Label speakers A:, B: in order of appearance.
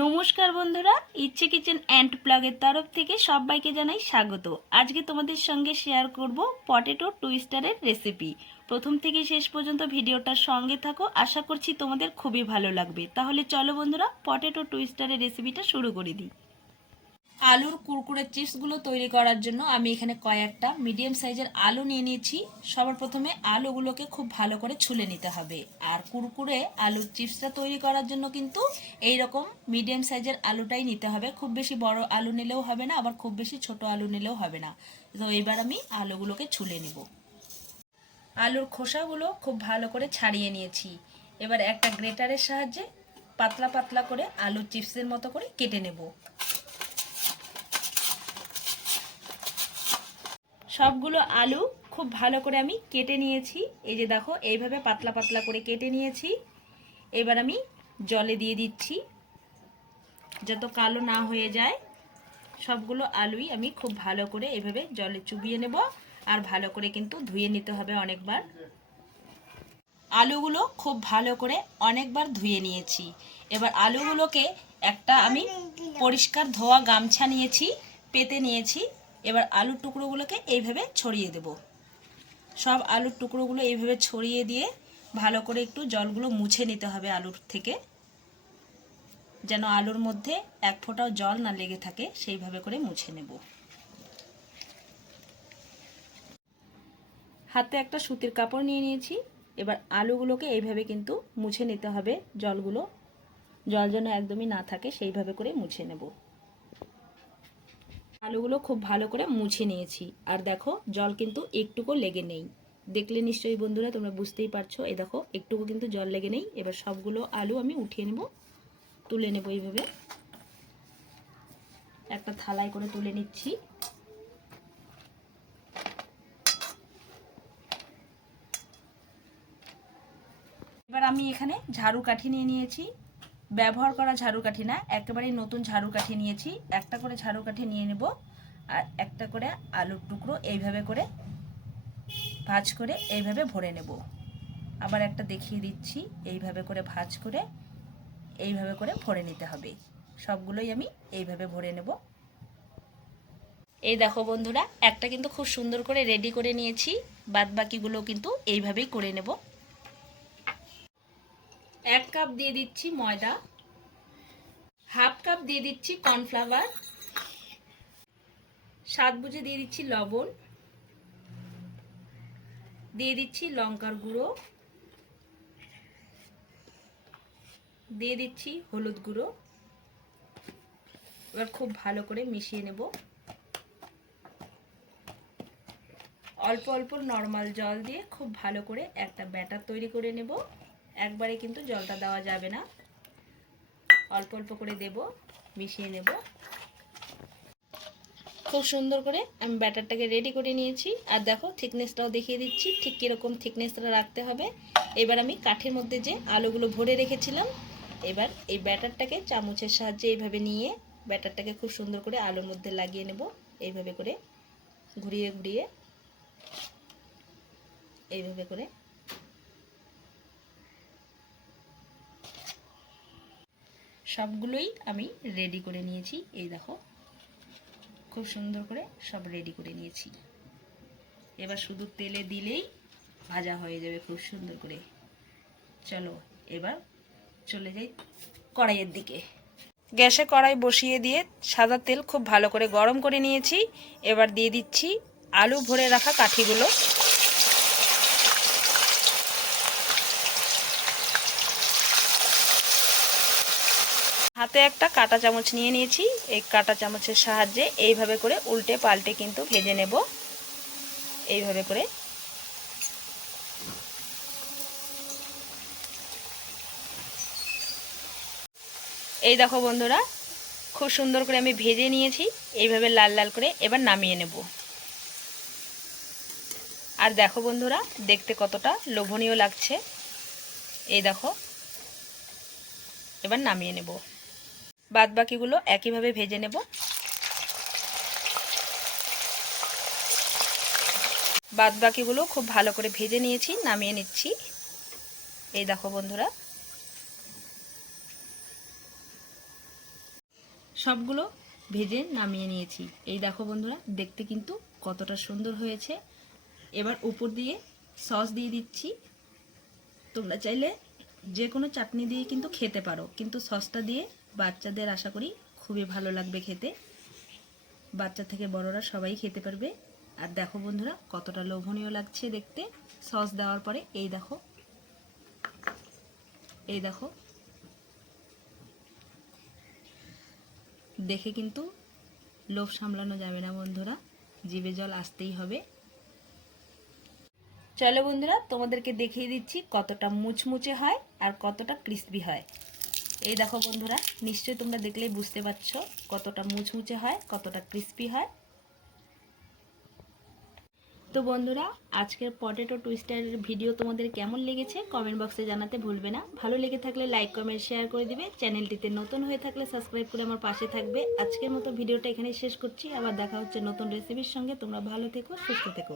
A: নমস্কার বন্ধুরা, ইচ্ছে কিচেন অ্যান্ড প্লাগের তরফ থেকে সবাইকে জানাই স্বাগত। আজকে তোমাদের সঙ্গে শেয়ার করব পটেটো টুইস্টারের রেসিপি। প্রথম থেকে শেষ পর্যন্ত ভিডিওটার সঙ্গে থাকো, আশা করছি তোমাদের খুবই ভালো লাগবে। তাহলে চলো বন্ধুরা, পটেটো টুইস্টারের রেসিপিটা শুরু করে দিই। আলুর কুরকুরে চিপসগুলো তৈরি করার জন্য আমি এখানে কয়েকটা মিডিয়াম সাইজের আলু নিয়ে নিয়েছি। সবার প্রথমে আলুগুলোকে খুব ভালো করে ছুলে নিতে হবে। আর কুরকুরে আলুর চিপসটা তৈরি করার জন্য কিন্তু এই রকম মিডিয়াম সাইজের আলুটাই নিতে হবে। খুব বেশি বড় আলু নিলেও হবে না, আবার খুব বেশি ছোট আলু নিলেও হবে না। তো এবার আমি আলুগুলোকে ছুলে নিব। আলুর খোসাগুলো খুব ভালো করে ছাড়িয়ে নিয়েছি। এবার একটা গ্রেটারের সাহায্যে পাতলা পাতলা করে আলুর চিপসের মতো করে কেটে নেব। সবগুলো আলু খুব ভালো করে আমি কেটে নিয়েছি। এই যে দেখো, এইভাবে পাতলা পাতলা করে কেটে নিয়েছি। এবার আমি জলে দিয়ে দিচ্ছি। যত কালো না হয়ে যায়, সবগুলো আলুই আমি খুব ভালো করে এভাবে জলে চুবিয়ে নেব আর ভালো করে কিন্তু ধুয়ে নিতে হবে অনেকবার। আলুগুলো খুব ভালো করে অনেকবার ধুয়ে নিয়েছি। এবার আলুগুলোকে একটা আমি পরিষ্কার ধোয়া গামছা নিয়েছি, পেতে নিয়েছি। এবার আলুর টুকরোগুলোকে এইভাবে ছড়িয়ে দেব। সব আলুর টুকরোগুলো এইভাবে ছড়িয়ে দিয়ে ভালো করে একটু জলগুলো মুছে নিতে হবে আলুর থেকে, যেন আলুর মধ্যে এক ফোঁটাও জল না লেগে থাকে, সেইভাবে করে মুছে নেব। হাতে একটা সুতির কাপড় নিয়ে নিয়েছি। এবার আলুগুলোকে এইভাবে কিন্তু মুছে নিতে হবে, জলগুলো, জল যেন একদমই না থাকে, সেইভাবে করে মুছে নেব। আলুগুলো খুব ভালো করে মুছে নিয়েছি। আর দেখো, জল কিন্তু একটুকু লেগে নেই। দেখলে নিশ্চয়ই বন্ধুরা তোমরা বুঝতেই পারছ। এ দেখো, একটুকু কিন্তু জল লেগে নেই। এবার সবগুলো আলু আমি উঠিয়ে নেব, তুলে নেব এইভাবে। একটা থালায় করে তুলে নিচ্ছি। এবার আমি এখানে ঝাড়ু কাঠি নিয়ে নিয়েছি। ব্যবহার করা ঝাড়ু কাঠি না, একেবারেই নতুন ঝাড়ু কাঠি নিয়েছি। একটা করে ঝাড়ু কাঠি নিয়ে নেব, আর একটা করে আলুর টুকরো এইভাবে করে ভাজ করে এইভাবে ভরে নেব। আবার একটা দেখিয়ে দিচ্ছি, এইভাবে করে ভাজ করে এইভাবে করে ভরে নিতে হবে। সবগুলোই আমি এইভাবে ভরে নেব। এই দেখো বন্ধুরা, একটা কিন্তু খুব সুন্দর করে রেডি করে নিয়েছি বাদ বাকিগুলো কিন্তু এইভাবেই করে নেব। এক কাপ দিয়ে দিচ্ছি ময়দা, হাফ কাপ দিয়ে দিচ্ছি কর্নফ্লাওয়ার, স্বাদ বুঝে দিয়ে দিচ্ছি লবণ, দিয়ে দিচ্ছি লঙ্কার গুঁড়ো, দিয়ে দিচ্ছি হলুদ গুঁড়ো। এবার খুব ভালো করে মিশিয়ে নেব। অল্প অল্প নর্মাল জল দিয়ে খুব ভালো করে একটা ব্যাটার তৈরি করে নেব। একবারে কিন্তু জলটা দেওয়া যাবে না। অল্প অল্প করে দেব, মিশিয়ে নেব। খুব সুন্দর করে আমি ব্যাটারটাকে রেডি করে নিয়েছি। আর দেখো থিকনেসটাও দেখিয়ে দিচ্ছি, ঠিক কীরকম থিকনেসটা রাখতে হবে। এবার আমি কাঠের মধ্যে যে আলুগুলো ভরে রেখেছিলাম, এবার এই ব্যাটারটাকে চামচের সাহায্যে এইভাবে নিয়ে ব্যাটারটাকে খুব সুন্দর করে আলুর মধ্যে লাগিয়ে নেব। এইভাবে করে ঘুরিয়ে ঘুরিয়ে, এইভাবে করে সবগুলোই আমি রেডি করে নিয়েছি। এই দেখো, খুব সুন্দর করে সব রেডি করে নিয়েছি। এবার শুধু তেলে দিলেই ভাজা হয়ে যাবে খুব সুন্দর করে। চলো, এবার চলে যাই কড়াইয়ের দিকে। গ্যাসে কড়াই বসিয়ে দিয়ে সাদা তেল খুব ভালো করে গরম করে নিয়েছি। এবার দিয়ে দিচ্ছি আলু ভরে রাখা কাঠিগুলো। হাতে একটা কাটা চামচ নিয়ে নিয়েছি। এই কাটা চামচের সাহায্যে এইভাবে করে উল্টে পাল্টে কিন্তু ভেজে নেব। এইভাবে করে। এই দেখো বন্ধুরা, খুব সুন্দর করে আমি ভেজে নিয়েছি। এইভাবে লাল লাল করে এবার নামিয়ে নেব। আর দেখো বন্ধুরা, দেখতে কতটা লোভনীয় লাগছে। এই দেখো, এবার নামিয়ে নেব। বাদ বাকিগুলো একইভাবে ভেজে নেব। বাদ বাকিগুলো খুব ভালো করে ভেজে নিয়েছি, নামিয়ে নিচ্ছি। এই দেখো বন্ধুরা। সবগুলো ভেজে নামিয়ে নিয়েছি। এই দেখো বন্ধুরা, দেখতে কিন্তু কতটা সুন্দর হয়েছে। এবার উপর দিয়ে সস দিয়ে দিচ্ছি। তোমরা চাইলে যে কোনো চাটনি দিয়ে কিন্তু খেতে পারো, কিন্তু সসটা দিয়ে বাচ্চাদের আশা করি খুবই ভালো লাগবে খেতে। বাচ্চা থেকে বড়রা সবাই খেতে পারবে। আর দেখো বন্ধুরা, কতটা লোভনীয় লাগছে দেখতে। সস দেওয়ার পরে এই দেখো। এই দেখো। দেখে কিন্তু লোভ সামলানো যাবে না বন্ধুরা। জিভে জল আসতেই হবে। চলো বন্ধুরা, তোমাদেরকে দেখিয়ে দিচ্ছি কতটা মুচমুচে হয় আর কতটা ক্রিস্পি হয়। এই দেখো বন্ধুরা, নিশ্চয়ই তোমরা দেখলেই বুঝতে পারছ কতটা মুচমুচে হয়, কতটা ক্রিস্পি হয়। তো বন্ধুরা, আজকের পটেটো টুইস্টারের ভিডিও তোমাদের কেমন লেগেছে কমেন্ট বক্সে জানাতে ভুলবে না। ভালো লেগে থাকলে লাইক কমেন্ট শেয়ার করে দিবে। চ্যানেলটিতে নতুন হয়ে থাকলে সাবস্ক্রাইব করে আমার পাশে থাকবে। আজকের মতো ভিডিওটা এখানেই শেষ করছি। আবার দেখা হচ্ছে নতুন রেসিপির সঙ্গে। তোমরা ভালো থেকো, সুস্থ থেকো।